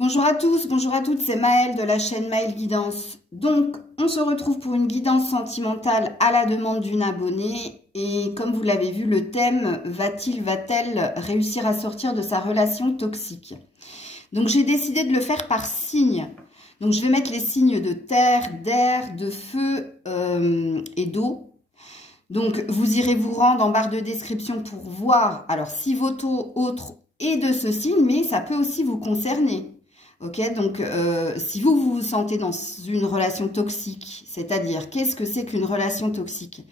Bonjour à tous, bonjour à toutes, c'est Maëlle de la chaîne Maëlle Guidance. Donc, on se retrouve pour une guidance sentimentale à la demande d'une abonnée. Et comme vous l'avez vu, le thème, va-t-elle réussir à sortir de sa relation toxique? Donc, j'ai décidé de le faire par signe. Donc, je vais mettre les signes de terre, d'air, de feu et d'eau. Donc, vous irez vous rendre en barre de description pour voir, alors, si votre autre est de ce signe, mais ça peut aussi vous concerner. Ok, donc si vous vous sentez dans une relation toxique, c'est-à-dire qu'est-ce que c'est qu'une relation toxique?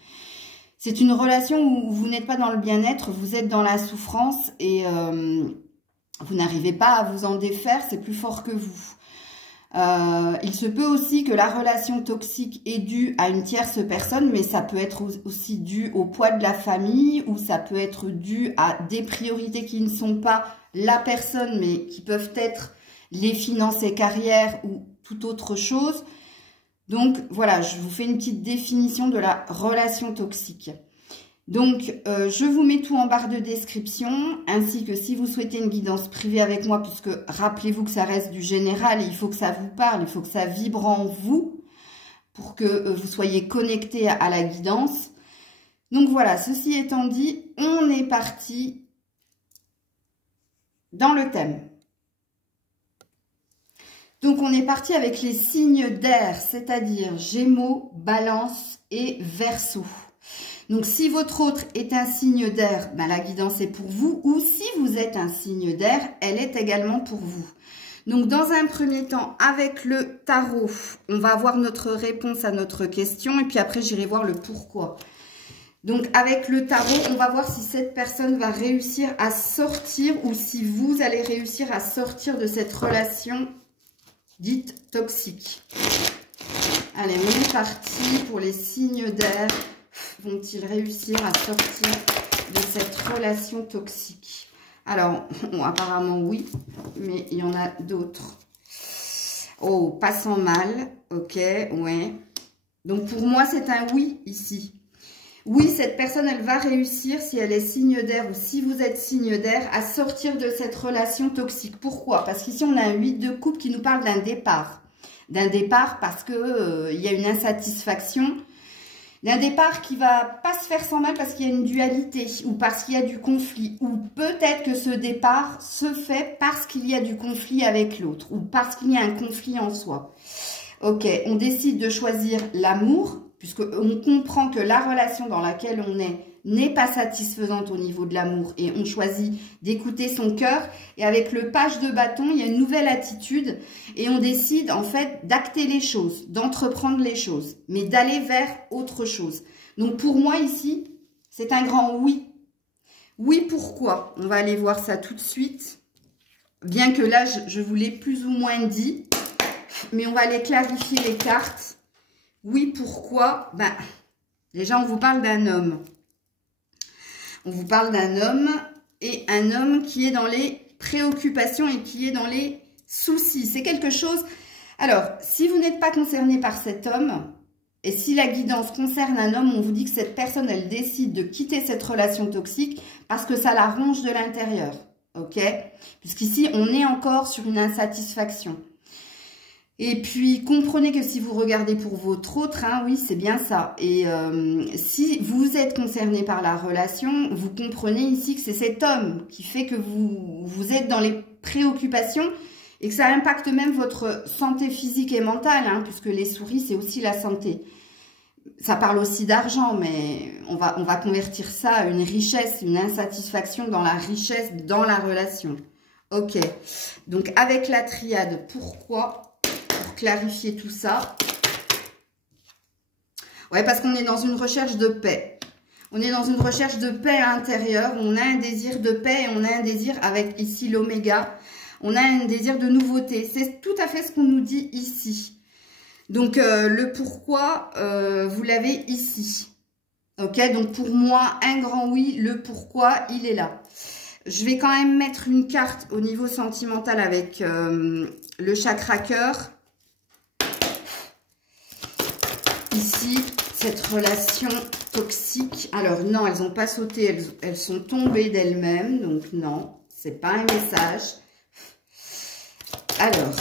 C'est une relation où vous n'êtes pas dans le bien-être, vous êtes dans la souffrance et vous n'arrivez pas à vous en défaire, c'est plus fort que vous. Il se peut aussi que la relation toxique est due à une tierce personne, mais ça peut être aussi dû au poids de la famille ou ça peut être dû à des priorités qui ne sont pas la personne, mais qui peuvent être les finances et carrières ou toute autre chose. Donc voilà, je vous fais une petite définition de la relation toxique. Donc je vous mets tout en barre de description, ainsi que si vous souhaitez une guidance privée avec moi, puisque rappelez-vous que ça reste du général et il faut que ça vous parle, il faut que ça vibre en vous pour que vous soyez connecté à la guidance. Donc voilà, ceci étant dit, on est parti dans le thème. Donc, on est parti avec les signes d'air, c'est-à-dire Gémeaux, Balance et Verseau. Donc, si votre autre est un signe d'air, ben, la guidance est pour vous. Ou si vous êtes un signe d'air, elle est également pour vous. Donc, dans un premier temps, avec le tarot, on va avoir notre réponse à notre question. Et puis après, j'irai voir le pourquoi. Donc, avec le tarot, on va voir si cette personne va réussir à sortir ou si vous allez réussir à sortir de cette relation dite toxique. Allez, on est parti pour les signes d'air. Vont-ils réussir à sortir de cette relation toxique? Alors, bon, apparemment oui, mais il y en a d'autres. Oh, pas sans mal. Ok, ouais. Donc pour moi, c'est un oui ici. Oui, cette personne, elle va réussir, si elle est signe d'air ou si vous êtes signe d'air, à sortir de cette relation toxique. Pourquoi? Parce qu'ici, on a un 8 de coupe qui nous parle d'un départ. D'un départ parce que il y a une insatisfaction. D'un départ qui va pas se faire sans mal parce qu'il y a une dualité ou parce qu'il y a du conflit. Ou peut-être que ce départ se fait parce qu'il y a du conflit avec l'autre ou parce qu'il y a un conflit en soi. Ok, on décide de choisir l'amour, puisqu'on comprend que la relation dans laquelle on est n'est pas satisfaisante au niveau de l'amour et on choisit d'écouter son cœur. Et avec le page de bâton, il y a une nouvelle attitude et on décide en fait d'acter les choses, d'entreprendre les choses, mais d'aller vers autre chose. Donc pour moi ici, c'est un grand oui. Oui, pourquoi? On va aller voir ça tout de suite. Bien que là, je vous l'ai plus ou moins dit, mais on va aller clarifier les cartes. Oui, pourquoi? Ben, déjà, on vous parle d'un homme. On vous parle d'un homme et un homme qui est dans les préoccupations et qui est dans les soucis. C'est quelque chose... Alors, si vous n'êtes pas concerné par cet homme, et si la guidance concerne un homme, on vous dit que cette personne, elle décide de quitter cette relation toxique parce que ça la ronge de l'intérieur. Ok? Puisqu'ici, on est encore sur une insatisfaction. Et puis, comprenez que si vous regardez pour votre autre, hein, oui, c'est bien ça. Et si vous êtes concerné par la relation, vous comprenez ici que c'est cet homme qui fait que vous êtes dans les préoccupations et que ça impacte même votre santé physique et mentale, hein, puisque les souris, c'est aussi la santé. Ça parle aussi d'argent, mais on va convertir ça à une richesse, une insatisfaction dans la richesse, dans la relation. Ok, donc avec la triade, pourquoi ? Clarifier tout ça. Ouais, parce qu'on est dans une recherche de paix. On est dans une recherche de paix intérieure. On a un désir de paix et on a un désir avec ici l'oméga. On a un désir de nouveauté. C'est tout à fait ce qu'on nous dit ici. Donc, le pourquoi, vous l'avez ici. Ok, donc pour moi, un grand oui. Le pourquoi, il est là. Je vais quand même mettre une carte au niveau sentimental avec le chakra cœur. Ici, cette relation toxique. Alors, non, elles n'ont pas sauté, elles sont tombées d'elles-mêmes. Donc, non, c'est pas un message. Alors,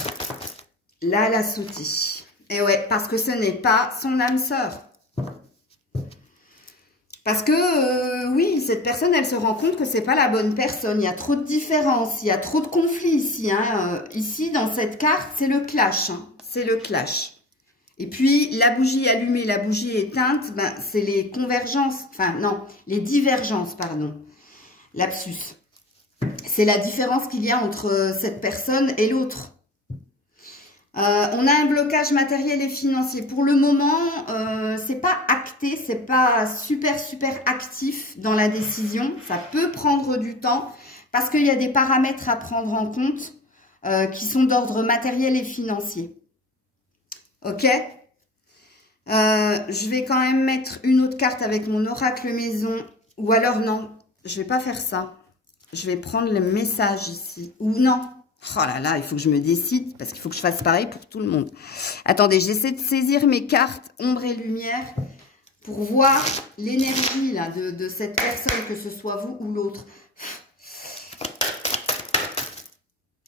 là, elle a sauté. Et ouais, parce que ce n'est pas son âme sœur. Parce que, oui, cette personne, elle se rend compte que c'est pas la bonne personne. Il y a trop de différences, il y a trop de conflits ici. Hein. Ici, dans cette carte, c'est le clash. Hein. C'est le clash. Et puis, la bougie allumée, la bougie éteinte, ben, c'est les convergences. Enfin, non, les divergences, pardon. Lapsus. C'est la différence qu'il y a entre cette personne et l'autre. On a un blocage matériel et financier. Pour le moment, c'est pas acté, c'est pas super actif dans la décision. Ça peut prendre du temps parce qu'il y a des paramètres à prendre en compte qui sont d'ordre matériel et financier. Ok. Je vais quand même mettre une autre carte avec mon oracle maison. Ou alors non, je vais pas faire ça. Je vais prendre le message ici. Ou non. Oh là là, il faut que je me décide parce qu'il faut que je fasse pareil pour tout le monde. Attendez, j'essaie de saisir mes cartes ombre et lumière pour voir l'énergie là de cette personne, que ce soit vous ou l'autre.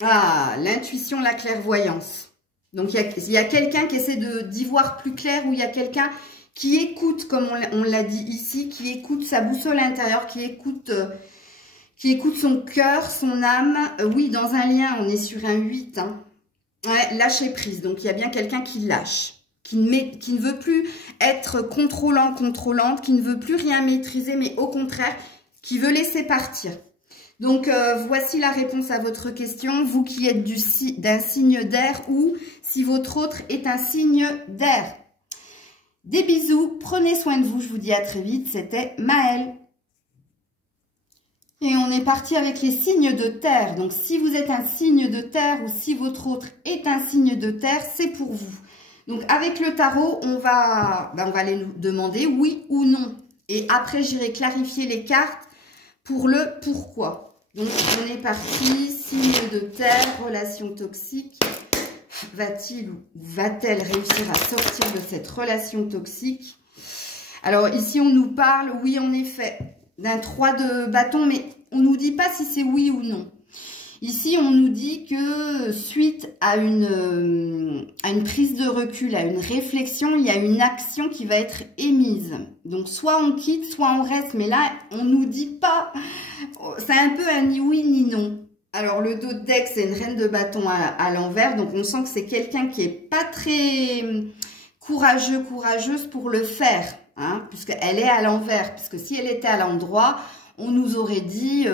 Ah, l'intuition, la clairvoyance. Donc, il y a quelqu'un qui essaie d'y voir plus clair, ou il y a quelqu'un qui écoute, comme on l'a dit ici, qui écoute sa boussole intérieure, qui écoute son cœur, son âme. Oui, dans un lien, on est sur un 8. Hein. Ouais, lâcher prise. Donc, il y a bien quelqu'un qui lâche, qui ne veut plus être contrôlante, qui ne veut plus rien maîtriser, mais au contraire, qui veut laisser partir. Donc, voici la réponse à votre question. Vous qui êtes d'un signe d'air, ou si votre autre est un signe d'air. Des bisous, prenez soin de vous. Je vous dis à très vite. C'était Maëlle. Et on est parti avec les signes de terre. Donc, si vous êtes un signe de terre ou si votre autre est un signe de terre, c'est pour vous. Donc, avec le tarot, on va les demander oui ou non. Et après, j'irai clarifier les cartes pour le pourquoi. Donc, on est parti. Signe de terre, relation toxique. Va-t-il ou va-t-elle réussir à sortir de cette relation toxique? Alors, ici, on nous parle, oui, en effet, d'un 3 de bâton, mais on ne nous dit pas si c'est oui ou non. Ici, on nous dit que suite à une prise de recul, à une réflexion, il y a une action qui va être émise. Donc, soit on quitte, soit on reste. Mais là, on ne nous dit pas. C'est un peu un ni oui ni non. Alors, le dos de deck, c'est une reine de bâton à l'envers. Donc, on sent que c'est quelqu'un qui n'est pas très courageuse pour le faire. Hein, puisqu'elle est à l'envers. Puisque si elle était à l'endroit, on nous aurait dit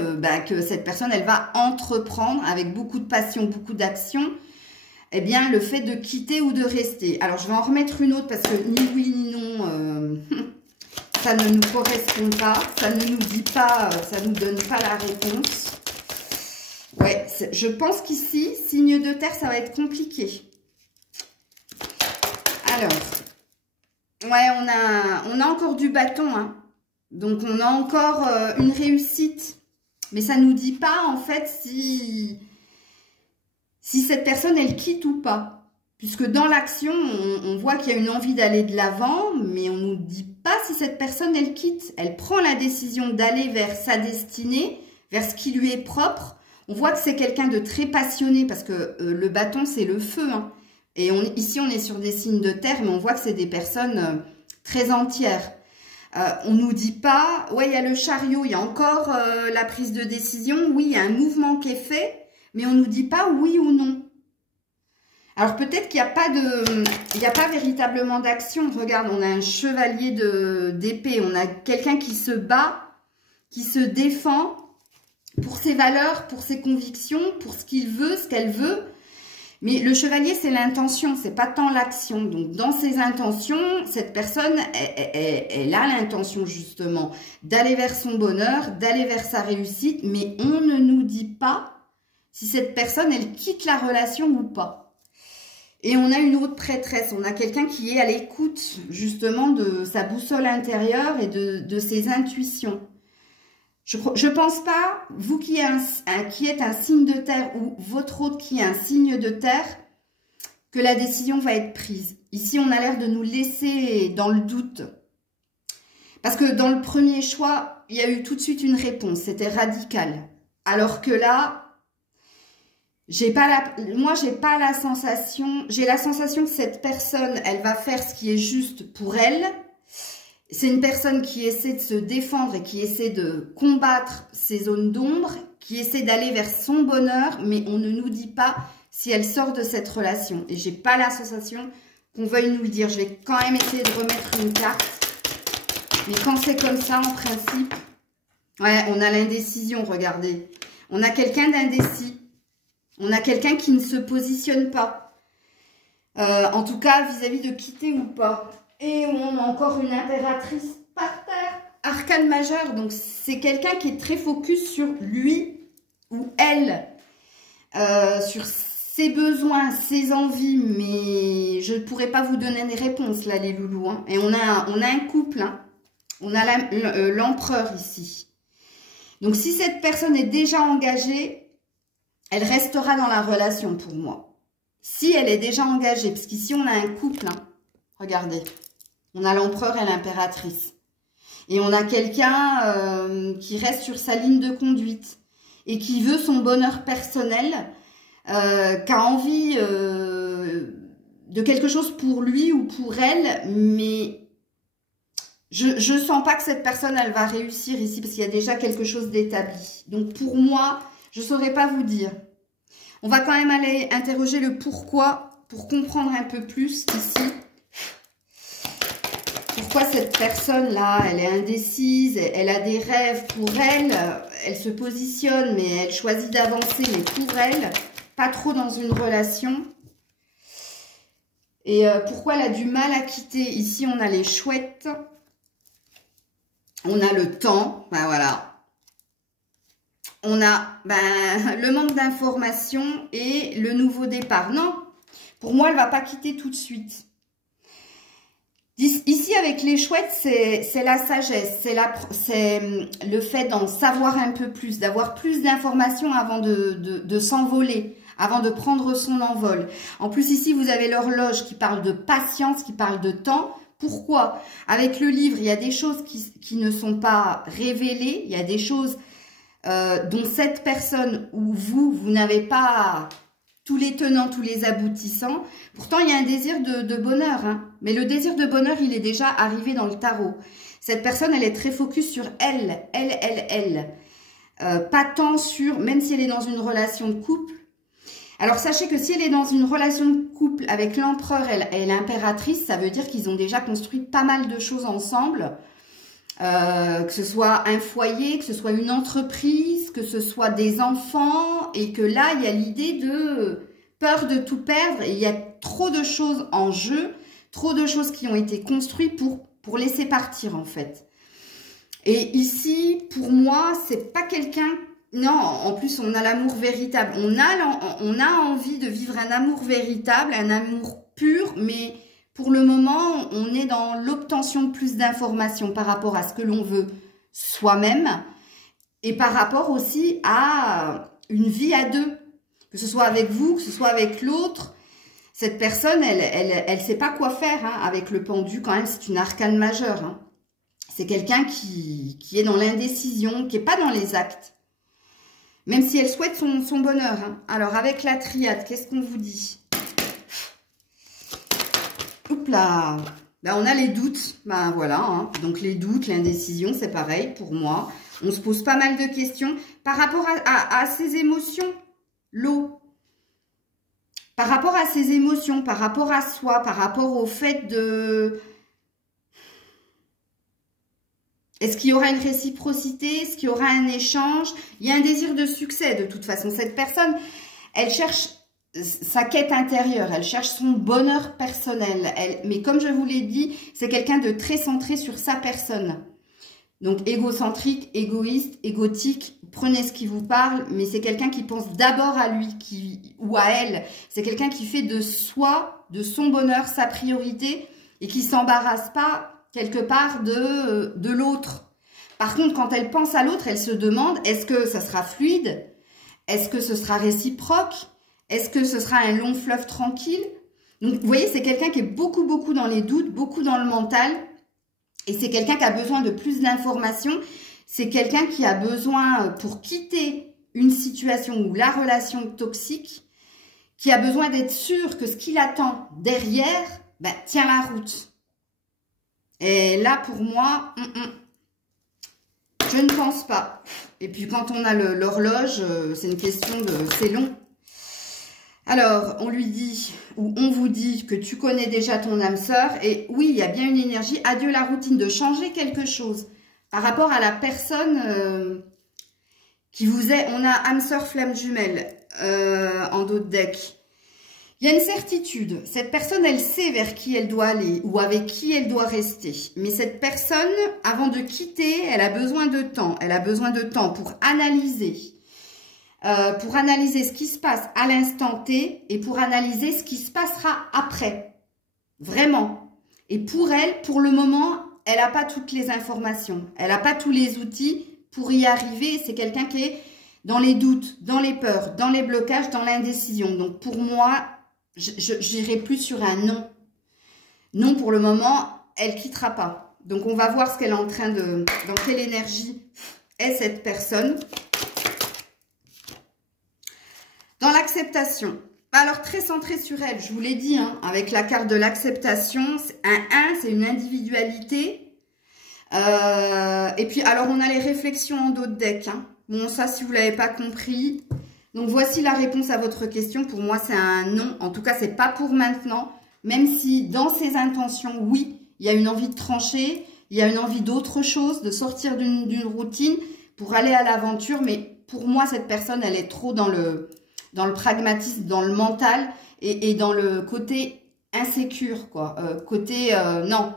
que cette personne, elle va entreprendre avec beaucoup de passion, beaucoup d'action, eh bien, le fait de quitter ou de rester. Alors, je vais en remettre une autre parce que ni oui ni non, ça ne nous correspond pas. Ça ne nous dit pas, ça ne nous donne pas la réponse. Ouais, je pense qu'ici, signe de terre, ça va être compliqué. Alors, ouais, on a encore du bâton, hein. Donc, on a encore une réussite. Mais ça ne nous dit pas, en fait, si cette personne, elle quitte ou pas. Puisque dans l'action, on voit qu'il y a une envie d'aller de l'avant, mais on ne nous dit pas si cette personne, elle quitte. Elle prend la décision d'aller vers sa destinée, vers ce qui lui est propre. On voit que c'est quelqu'un de très passionné, parce que le bâton, c'est le feu, hein. Et ici, on est sur des signes de terre, mais on voit que c'est des personnes très entières. On nous dit pas, ouais, il y a le chariot, il y a encore la prise de décision, oui, il y a un mouvement qui est fait, mais on nous dit pas oui ou non. Alors peut-être qu'il n'y a pas véritablement d'action. Regarde, on a un chevalier d'épée, on a quelqu'un qui se bat, qui se défend pour ses valeurs, pour ses convictions, pour ce qu'il veut, ce qu'elle veut. Mais le chevalier, c'est l'intention, c'est pas tant l'action. Donc, dans ses intentions, cette personne, elle a l'intention justement d'aller vers son bonheur, d'aller vers sa réussite, mais on ne nous dit pas si cette personne, elle quitte la relation ou pas. Et on a une autre prêtresse, on a quelqu'un qui est à l'écoute justement de sa boussole intérieure et de ses intuitions. Je pense pas, vous qui êtes un signe de terre ou votre autre qui est un signe de terre, que la décision va être prise. Ici, on a l'air de nous laisser dans le doute. Parce que dans le premier choix, il y a eu tout de suite une réponse. C'était radical. Alors que là, Moi, j'ai pas la sensation, j'ai la sensation que cette personne, elle va faire ce qui est juste pour elle. C'est une personne qui essaie de se défendre et qui essaie de combattre ses zones d'ombre, qui essaie d'aller vers son bonheur, mais on ne nous dit pas si elle sort de cette relation. Et j'ai pas la sensation qu'on veuille nous le dire. Je vais quand même essayer de remettre une carte. Mais quand c'est comme ça, en principe, ouais, on a l'indécision, regardez. On a quelqu'un d'indécis. On a quelqu'un qui ne se positionne pas. En tout cas, vis-à-vis de quitter ou pas. Et on a encore une impératrice par terre. Arcane majeur. Donc, c'est quelqu'un qui est très focus sur lui ou elle. Sur ses besoins, ses envies. Mais je ne pourrais pas vous donner des réponses, là, les loulous. Hein. Et on a un couple. Hein. On a l'empereur ici. Donc, si cette personne est déjà engagée, elle restera dans la relation pour moi. Si elle est déjà engagée, parce qu'ici, on a un couple. Hein. Regardez. On a l'empereur et l'impératrice. Et on a quelqu'un qui reste sur sa ligne de conduite et qui veut son bonheur personnel, qui a envie de quelque chose pour lui ou pour elle, mais je sens pas que cette personne, elle va réussir ici parce qu'il y a déjà quelque chose d'établi. Donc pour moi, je saurais pas vous dire. On va quand même aller interroger le pourquoi pour comprendre un peu plus ici. Pourquoi cette personne-là, elle est indécise, elle a des rêves pour elle, elle se positionne, mais elle choisit d'avancer, mais pour elle, pas trop dans une relation. Et pourquoi elle a du mal à quitter? Ici, on a les chouettes, on a le temps, ben voilà. On a le manque d'informations et le nouveau départ. Non, pour moi, elle ne va pas quitter tout de suite. Ici, avec les chouettes, c'est la sagesse, c'est le fait d'en savoir un peu plus, d'avoir plus d'informations avant de s'envoler, avant de prendre son envol. En plus, ici, vous avez l'horloge qui parle de patience, qui parle de temps. Pourquoi? Avec le livre, il y a des choses qui ne sont pas révélées, il y a des choses dont cette personne ou vous n'avez pas tous les tenants, tous les aboutissants. Pourtant, il y a un désir de bonheur. Hein. Mais le désir de bonheur, il est déjà arrivé dans le tarot. Cette personne, elle est très focus sur elle. Pas tant sur, même si elle est dans une relation de couple. Alors, sachez que si elle est dans une relation de couple avec l'empereur et l'impératrice, ça veut dire qu'ils ont déjà construit pas mal de choses ensemble. Que ce soit un foyer, que ce soit une entreprise, que ce soit des enfants, et que là, il y a l'idée de peur de tout perdre, et il y a trop de choses en jeu, trop de choses qui ont été construites pour laisser partir, en fait. Et ici, pour moi, c'est pas quelqu'un... Non, en plus, on a l'amour véritable. On a envie de vivre un amour véritable, un amour pur, mais... Pour le moment, on est dans l'obtention de plus d'informations par rapport à ce que l'on veut soi-même et par rapport aussi à une vie à deux, que ce soit avec vous, que ce soit avec l'autre. Cette personne, elle sait pas quoi faire hein, avec le pendu. Quand même, c'est une arcane majeure. Hein. C'est quelqu'un qui est dans l'indécision, qui est pas dans les actes. Même si elle souhaite son bonheur. Hein. Alors, avec la triade, qu'est-ce qu'on vous dit ? Oups là, on a les doutes, voilà, hein. Donc les doutes, l'indécision, c'est pareil pour moi. On se pose pas mal de questions par rapport à ses émotions, l'eau. Par rapport à ses émotions, par rapport à soi, par rapport au fait de... Est-ce qu'il y aura une réciprocité? Est-ce qu'il y aura un échange? Il y a un désir de succès de toute façon. Cette personne, elle cherche... sa quête intérieure, elle cherche son bonheur personnel. Mais comme je vous l'ai dit, c'est quelqu'un de très centré sur sa personne. Donc égocentrique, égoïste, égotique, prenez ce qui vous parle, mais c'est quelqu'un qui pense d'abord à lui ou à elle. C'est quelqu'un qui fait de soi, de son bonheur, sa priorité et qui ne s'embarrasse pas quelque part de l'autre. Par contre, quand elle pense à l'autre, elle se demande, est-ce que ça sera fluide? Est-ce que ce sera réciproque? Est-ce que ce sera un long fleuve tranquille? Donc, vous voyez, c'est quelqu'un qui est beaucoup dans les doutes, beaucoup dans le mental. Et c'est quelqu'un qui a besoin de plus d'informations. C'est quelqu'un qui a besoin, pour quitter une situation ou la relation toxique, qui a besoin d'être sûr que ce qu'il attend derrière, ben, tient la route. Et là, pour moi, je ne pense pas. Et puis, quand on a l'horloge, c'est une question de... c'est long. Alors, on lui dit, ou on vous dit que tu connais déjà ton âme sœur. Et oui, il y a bien une énergie. Adieu la routine, de changer quelque chose. Par rapport à la personne qui vous est... On a âme sœur flamme jumelle en dos de deck. Il y a une certitude. Cette personne, elle sait vers qui elle doit aller ou avec qui elle doit rester. Mais cette personne, avant de quitter, elle a besoin de temps. Elle a besoin de temps pour analyser. Pour analyser ce qui se passe à l'instant T et pour analyser ce qui se passera après. Vraiment. Et pour elle, pour le moment, elle n'a pas toutes les informations. Elle n'a pas tous les outils pour y arriver. C'est quelqu'un qui est dans les doutes, dans les peurs, dans les blocages, dans l'indécision. Donc pour moi, j'irai plus sur un non. Non, pour le moment, elle quittera pas. Donc on va voir ce qu'elle est en train de... dans quelle énergie est cette personne. Dans l'acceptation. Alors, très centré sur elle, je vous l'ai dit, hein, avec la carte de l'acceptation, un 1, c'est une individualité. Et puis, alors, on a les réflexions en dos de deck. Hein. Bon, ça, si vous ne l'avez pas compris. Donc, voici la réponse à votre question. Pour moi, c'est un non. En tout cas, c'est pas pour maintenant. Même si, dans ses intentions, oui, il y a une envie de trancher. Il y a une envie d'autre chose, de sortir d'une routine pour aller à l'aventure. Mais pour moi, cette personne, elle est trop dans le pragmatisme, dans le mental et dans le côté insécure, quoi. Non,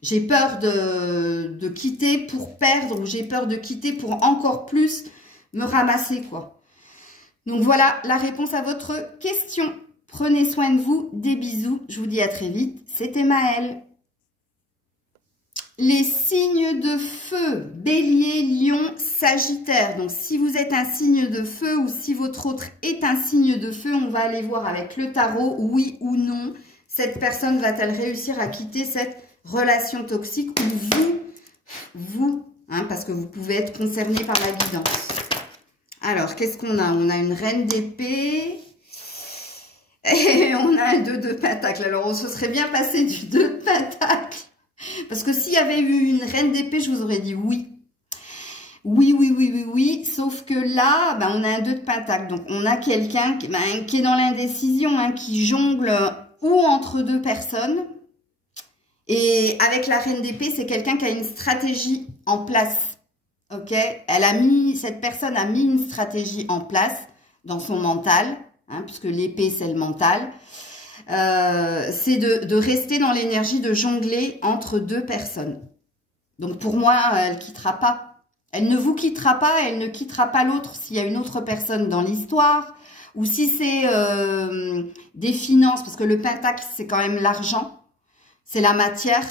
j'ai peur de quitter pour perdre ou j'ai peur de quitter pour encore plus me ramasser, quoi. Donc voilà la réponse à votre question. Prenez soin de vous, des bisous, je vous dis à très vite. C'était Maëlle. Les signes de feu, Bélier, Lion, Sagittaire. Donc, si vous êtes un signe de feu ou si votre autre est un signe de feu, on va aller voir avec le tarot, oui ou non. Cette personne va-t-elle réussir à quitter cette relation toxique ou vous, hein, parce que vous pouvez être concerné par la guidance. Alors, qu'est-ce qu'on a? On a une reine d'épée et on a un 2 de pentacle. Alors, on se serait bien passé du 2 de pentacle. Parce que s'il y avait eu une reine d'épée, je vous aurais dit oui. Oui. Sauf que là, ben, on a un 2 de pentacle. Donc, on a quelqu'un qui est dans l'indécision, hein, qui jongle ou entre deux personnes. Et avec la reine d'épée, c'est quelqu'un qui a une stratégie en place. Ok? Cette personne a mis une stratégie en place dans son mental, hein, puisque l'épée, c'est le mental. C'est de rester dans l'énergie de jongler entre deux personnes. Donc pour moi, elle quittera pas. Elle ne vous quittera pas, elle ne quittera pas l'autre s'il y a une autre personne dans l'histoire. Ou si c'est des finances, parce que le pentacle, c'est quand même l'argent. C'est la matière.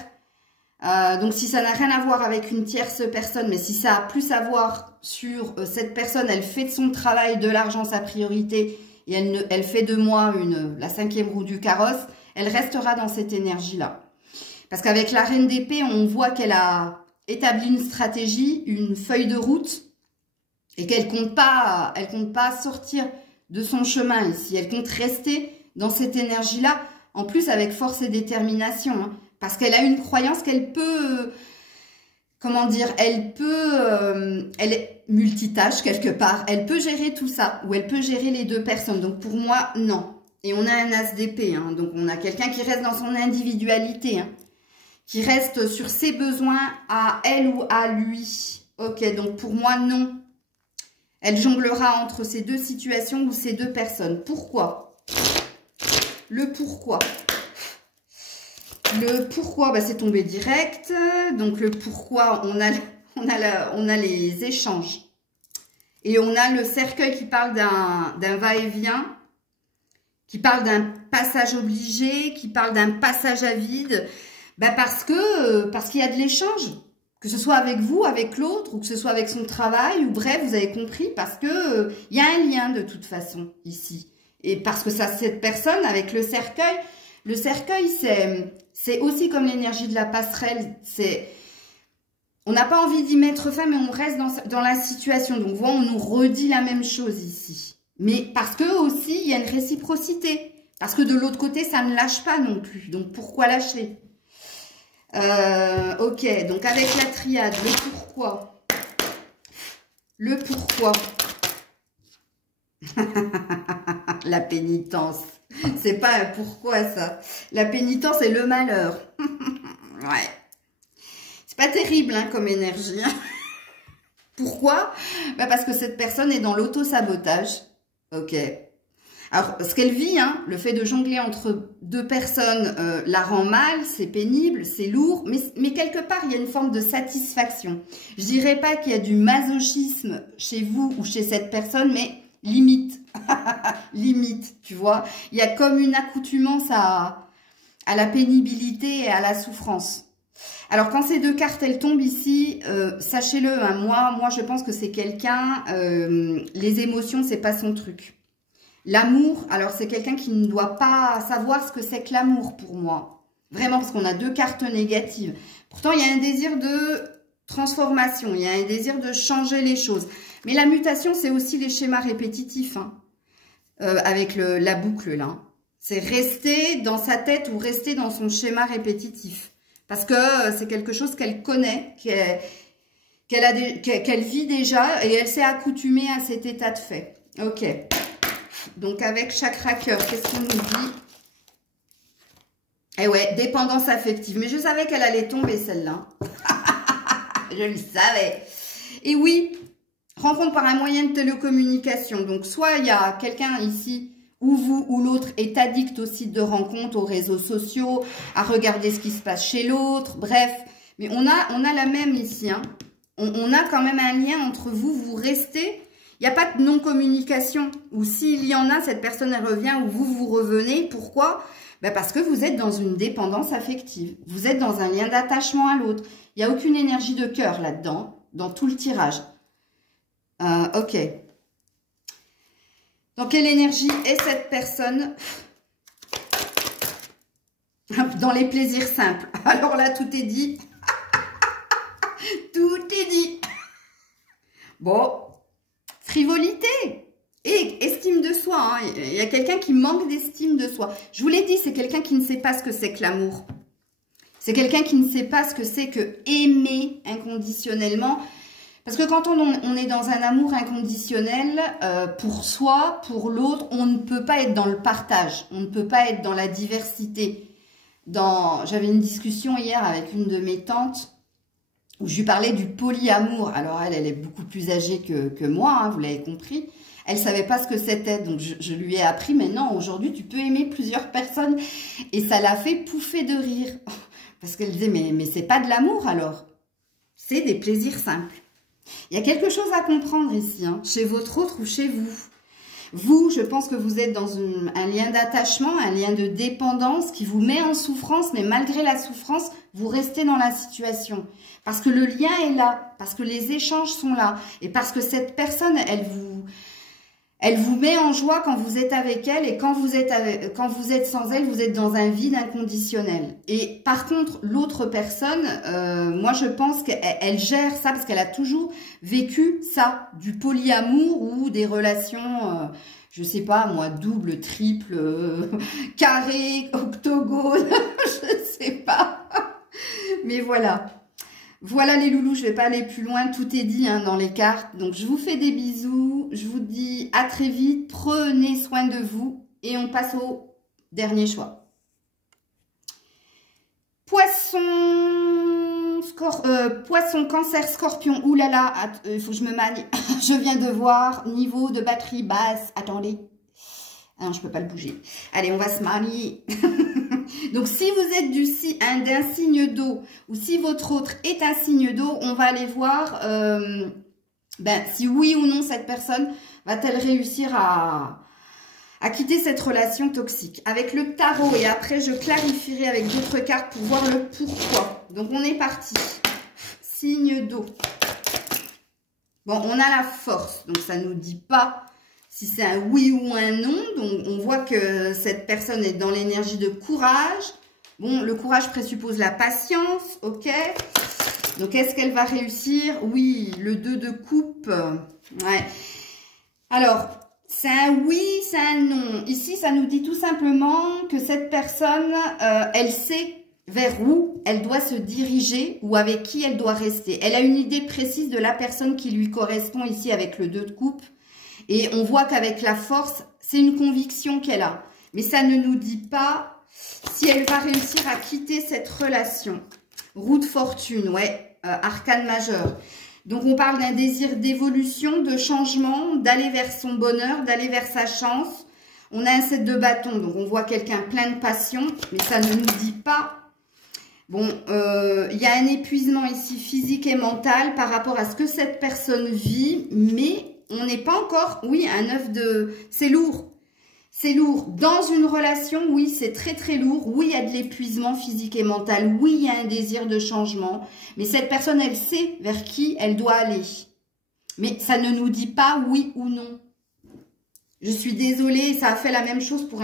Donc si ça n'a rien à voir avec une tierce personne, mais si ça a plus à voir sur cette personne, elle fait de son travail, de l'argent sa priorité, et elle fait de moi la 5e roue du carrosse, elle restera dans cette énergie-là. Parce qu'avec la reine d'épée, on voit qu'elle a établi une stratégie, une feuille de route, et qu'elle compte pas sortir de son chemin ici. Elle compte rester dans cette énergie-là, en plus avec force et détermination, hein, parce qu'elle a une croyance qu'elle peut... comment dire, elle est multitâche quelque part, elle peut gérer tout ça, ou elle peut gérer les deux personnes, donc pour moi, non. Et on a un as d'épée, hein, donc on a quelqu'un qui reste dans son individualité, hein, qui reste sur ses besoins à elle ou à lui. Ok, donc pour moi, non. Elle jonglera entre ces deux situations ou ces deux personnes. Pourquoi? Le pourquoi. Le pourquoi, bah, c'est tombé direct. Donc, le pourquoi, on a les échanges. Et on a le cercueil qui parle d'un va-et-vient, qui parle d'un passage obligé, qui parle d'un passage à vide. Bah, parce qu'il y a de l'échange. Que ce soit avec vous, avec l'autre, ou que ce soit avec son travail, ou bref, vous avez compris, parce que il y a un lien de toute façon ici. Et parce que cette personne, avec le cercueil, c'est aussi comme l'énergie de la passerelle, on n'a pas envie d'y mettre fin, mais on reste dans la situation. Donc, voilà, on nous redit la même chose ici. Mais parce que aussi, il y a une réciprocité. Parce que de l'autre côté, ça ne lâche pas non plus. Donc, pourquoi lâcher? Ok, donc avec la triade, le pourquoi. Le pourquoi. La pénitence. C'est pas un pourquoi, ça. La pénitence et le malheur. Ouais. C'est pas terrible, hein, comme énergie. Pourquoi? Bah parce que cette personne est dans l'auto-sabotage. Ok. Alors, ce qu'elle vit, hein, le fait de jongler entre deux personnes la rend mal, c'est pénible, c'est lourd, mais quelque part, il y a une forme de satisfaction. Je dirais pas qu'il y a du masochisme chez vous ou chez cette personne, mais limite. Limite, tu vois. Il y a comme une accoutumance à la pénibilité et à la souffrance. Alors, quand ces deux cartes, elles tombent ici, sachez-le, hein, moi, je pense que c'est quelqu'un, les émotions, c'est pas son truc. L'amour, alors c'est quelqu'un qui ne doit pas savoir ce que c'est que l'amour pour moi. Vraiment, parce qu'on a deux cartes négatives. Pourtant, il y a un désir de transformation, il y a un désir de changer les choses. Mais la mutation, c'est aussi les schémas répétitifs, hein, avec la boucle là. C'est rester dans sa tête ou rester dans son schéma répétitif. Parce que c'est quelque chose qu'elle connaît, qu'elle vit déjà et elle s'est accoutumée à cet état de fait. Ok. Donc, avec chakra cœur, qu'est-ce qu'on nous dit? Eh ouais, dépendance affective. Mais je savais qu'elle allait tomber, celle-là. Je le savais. Et oui, rencontre par un moyen de télécommunication. Donc, soit il y a quelqu'un ici, ou vous, ou l'autre, est addict aux sites de rencontres, aux réseaux sociaux, à regarder ce qui se passe chez l'autre. Bref, mais on a la même ici. Hein. On a quand même un lien entre vous. Vous restez... Il n'y a pas de non-communication. Ou s'il y en a, cette personne, elle revient ou vous revenez. Pourquoi? Ben parce que vous êtes dans une dépendance affective. Vous êtes dans un lien d'attachement à l'autre. Il n'y a aucune énergie de cœur là-dedans, dans tout le tirage. Ok. Dans quelle énergie est cette personne? Dans les plaisirs simples. Alors là, tout est dit. Tout est dit. Bon. Frivolité et estime de soi. Hein. Il y a quelqu'un qui manque d'estime de soi. Je vous l'ai dit, c'est quelqu'un qui ne sait pas ce que c'est que l'amour. C'est quelqu'un qui ne sait pas ce que c'est que aimer inconditionnellement. Parce que quand on est dans un amour inconditionnel, pour soi, pour l'autre, on ne peut pas être dans le partage. On ne peut pas être dans la diversité. J'avais une discussion hier avec une de mes tantes où je lui parlais du polyamour. Alors elle est beaucoup plus âgée que moi, hein, vous l'avez compris. Elle savait pas ce que c'était, donc je lui ai appris. Maintenant, aujourd'hui, tu peux aimer plusieurs personnes. Et ça l'a fait pouffer de rire. Parce qu'elle disait, mais c'est pas de l'amour alors. C'est des plaisirs simples. Il y a quelque chose à comprendre ici, hein, chez votre autre ou chez vous. Vous, je pense que vous êtes dans un lien d'attachement, un lien de dépendance qui vous met en souffrance, mais malgré la souffrance, vous restez dans la situation. Parce que le lien est là, parce que les échanges sont là, et parce que cette personne, elle vous met en joie quand vous êtes avec elle, et quand vous êtes sans elle, vous êtes dans un vide inconditionnel. Et par contre, l'autre personne, moi je pense qu'elle gère ça, parce qu'elle a toujours vécu ça, du polyamour ou des relations, je sais pas moi, double, triple, carré, octogone, je sais pas. Mais voilà. Voilà les loulous, je vais pas aller plus loin, tout est dit hein, dans les cartes. Donc je vous fais des bisous, je vous dis à très vite, prenez soin de vous et on passe au dernier choix. Poisson, cancer, scorpion, oulala, il faut que je me manie, je viens de voir, niveau de batterie basse, attendez. Ah non, je peux pas le bouger. Allez, on va se marier. Donc, si vous êtes d'un signe d'eau ou si votre autre est un signe d'eau, on va aller voir si oui ou non cette personne va-t-elle réussir à quitter cette relation toxique. Avec le tarot et après, je clarifierai avec d'autres cartes pour voir le pourquoi. Donc, on est parti. Signe d'eau. Bon, on a la force. Donc, ça ne nous dit pas si c'est un oui ou un non. Donc, on voit que cette personne est dans l'énergie de courage. Bon, le courage présuppose la patience, ok. Donc, est-ce qu'elle va réussir? Oui, le 2 de coupe. Ouais. Alors, c'est un oui, c'est un non. Ici, ça nous dit tout simplement que cette personne, elle sait vers où elle doit se diriger ou avec qui elle doit rester. Elle a une idée précise de la personne qui lui correspond ici avec le 2 de coupe. Et on voit qu'avec la force, c'est une conviction qu'elle a. Mais ça ne nous dit pas si elle va réussir à quitter cette relation. Roue de fortune, ouais, arcane majeur. Donc, on parle d'un désir d'évolution, de changement, d'aller vers son bonheur, d'aller vers sa chance. On a un 7 de bâton, donc on voit quelqu'un plein de passion, mais ça ne nous dit pas. Bon, il y a un épuisement ici physique et mental par rapport à ce que cette personne vit, mais on n'est pas encore, oui, un 9 de... C'est lourd. C'est lourd. Dans une relation, oui, c'est très très lourd. Oui, il y a de l'épuisement physique et mental. Oui, il y a un désir de changement. Mais cette personne, elle sait vers qui elle doit aller. Mais ça ne nous dit pas oui ou non. Je suis désolée, ça a fait la même chose pour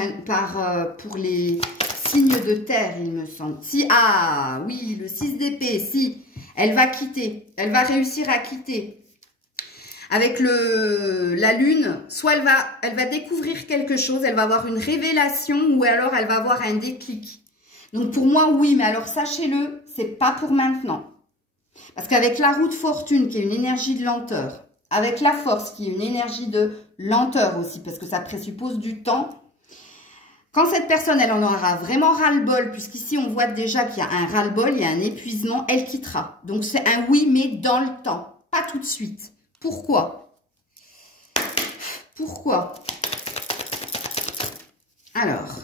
les signes de terre, il me semble. Si, ah, oui, le 6 d'épée, si, elle va quitter. Elle va réussir à quitter. Avec la lune, soit elle va découvrir quelque chose, elle va avoir une révélation ou alors elle va avoir un déclic. Donc pour moi, oui, mais alors sachez-le, c'est pas pour maintenant. Parce qu'avec la roue de fortune qui est une énergie de lenteur, avec la force qui est une énergie de lenteur aussi, parce que ça présuppose du temps, quand cette personne, elle en aura vraiment ras-le-bol, puisqu'ici on voit déjà qu'il y a un ras-le-bol, il y a un épuisement, elle quittera. Donc c'est un oui, mais dans le temps, pas tout de suite. Pourquoi? Pourquoi? Alors,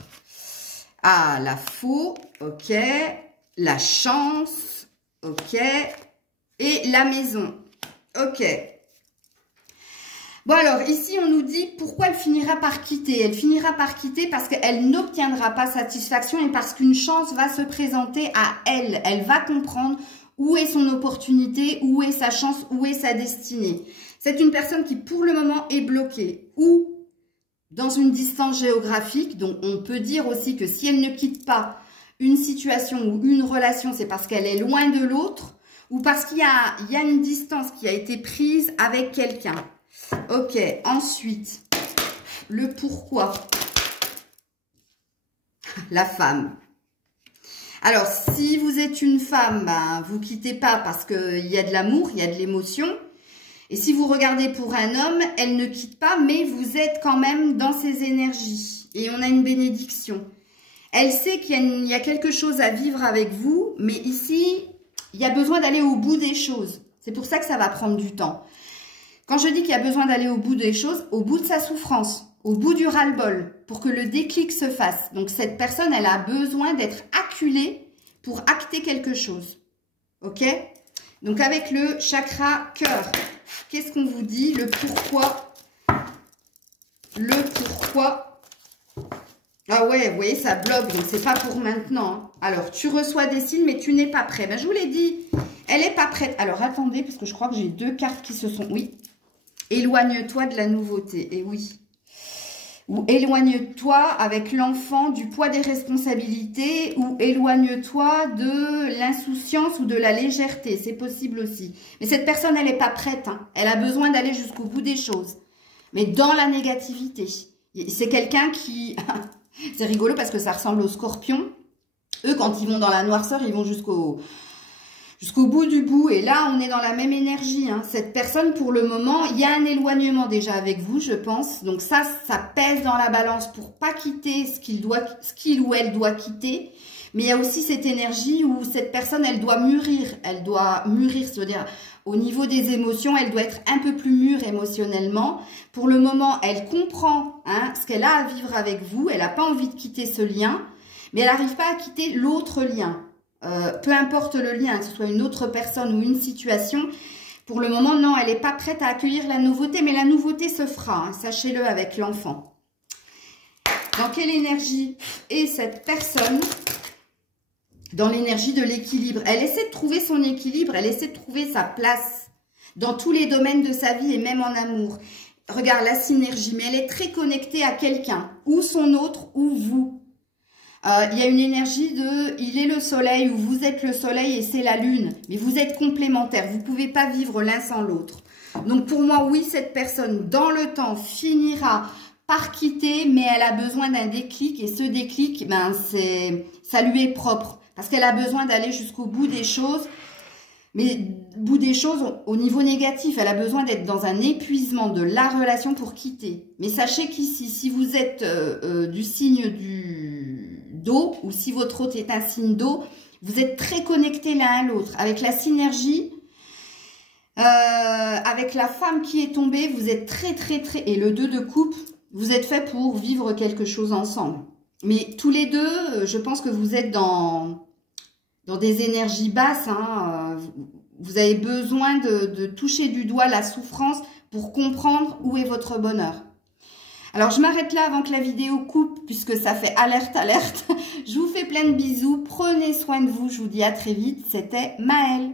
ah, la faux, ok, la chance, ok, et la maison, ok. Bon alors, ici on nous dit pourquoi elle finira par quitter. Elle finira par quitter parce qu'elle n'obtiendra pas satisfaction et parce qu'une chance va se présenter à elle. Elle va comprendre où est son opportunité, où est sa chance, où est sa destinée. C'est une personne qui, pour le moment, est bloquée ou dans une distance géographique. Donc, on peut dire aussi que si elle ne quitte pas une situation ou une relation, c'est parce qu'elle est loin de l'autre ou parce qu'il y a une distance qui a été prise avec quelqu'un. Ok, ensuite, le pourquoi. La femme. Alors, si vous êtes une femme, ben, vous quittez pas parce qu'il y a de l'amour, il y a de l'émotion. Et si vous regardez pour un homme, elle ne quitte pas, mais vous êtes quand même dans ses énergies. Et on a une bénédiction. Elle sait qu'il y a quelque chose à vivre avec vous, mais ici, il y a besoin d'aller au bout des choses. C'est pour ça que ça va prendre du temps. Quand je dis qu'il y a besoin d'aller au bout des choses, au bout de sa souffrance, au bout du ras-le-bol, pour que le déclic se fasse. Donc, cette personne, elle a besoin d'être acculée pour acter quelque chose. Ok? Donc, avec le chakra cœur, qu'est-ce qu'on vous dit? Le pourquoi. Le pourquoi. Ah ouais, vous voyez, ça bloque, donc c'est pas pour maintenant. Alors, tu reçois des signes, mais tu n'es pas prêt. Ben, je vous l'ai dit, elle n'est pas prête. Alors, attendez, parce que je crois que j'ai deux cartes qui se sont... Oui. Éloigne-toi de la nouveauté. Et oui. Ou éloigne-toi avec l'enfant du poids des responsabilités, ou éloigne-toi de l'insouciance ou de la légèreté. C'est possible aussi. Mais cette personne, elle n'est pas prête. Hein. Elle a besoin d'aller jusqu'au bout des choses. Mais dans la négativité. C'est quelqu'un qui... C'est rigolo parce que ça ressemble aux scorpions. Eux, quand ils vont dans la noirceur, ils vont jusqu'au bout du bout. Et là, on est dans la même énergie. Hein. Cette personne, pour le moment, il y a un éloignement déjà avec vous, je pense. Donc ça pèse dans la balance pour pas quitter ce qu'il ou elle doit quitter. Mais il y a aussi cette énergie où cette personne, elle doit mûrir. Elle doit mûrir, c'est-à-dire au niveau des émotions, elle doit être un peu plus mûre émotionnellement. Pour le moment, elle comprend ce qu'elle a à vivre avec vous. Elle n'a pas envie de quitter ce lien, mais elle n'arrive pas à quitter l'autre lien. Peu importe le lien, que ce soit une autre personne ou une situation, pour le moment, non, elle n'est pas prête à accueillir la nouveauté, mais la nouveauté se fera, sachez-le, avec l'enfant. Dans quelle énergie est cette personne? Dans l'énergie de l'équilibre. Elle essaie de trouver son équilibre, elle essaie de trouver sa place dans tous les domaines de sa vie et même en amour. Regarde la synergie, mais elle est très connectée à quelqu'un, ou son autre, ou vous. Il y a une énergie de, il est le soleil ou vous êtes le soleil et c'est la lune. Mais vous êtes complémentaires. Vous ne pouvez pas vivre l'un sans l'autre. Donc pour moi, oui, cette personne, dans le temps, finira par quitter, mais elle a besoin d'un déclic. Et ce déclic, ben, ça lui est propre. Parce qu'elle a besoin d'aller jusqu'au bout des choses. Mais bout des choses au niveau négatif, elle a besoin d'être dans un épuisement de la relation pour quitter. Mais sachez qu'ici, si vous êtes du signe d'eau, ou si votre hôte est un signe d'eau, vous êtes très connectés l'un à l'autre. Avec la synergie, avec la femme qui est tombée, vous êtes très, et le 2 de coupe, vous êtes fait pour vivre quelque chose ensemble. Mais tous les deux, je pense que vous êtes dans des énergies basses, hein, vous avez besoin de toucher du doigt la souffrance pour comprendre où est votre bonheur. Alors, je m'arrête là avant que la vidéo coupe, puisque ça fait alerte, alerte. Je vous fais plein de bisous, prenez soin de vous, je vous dis à très vite, c'était Maëlle.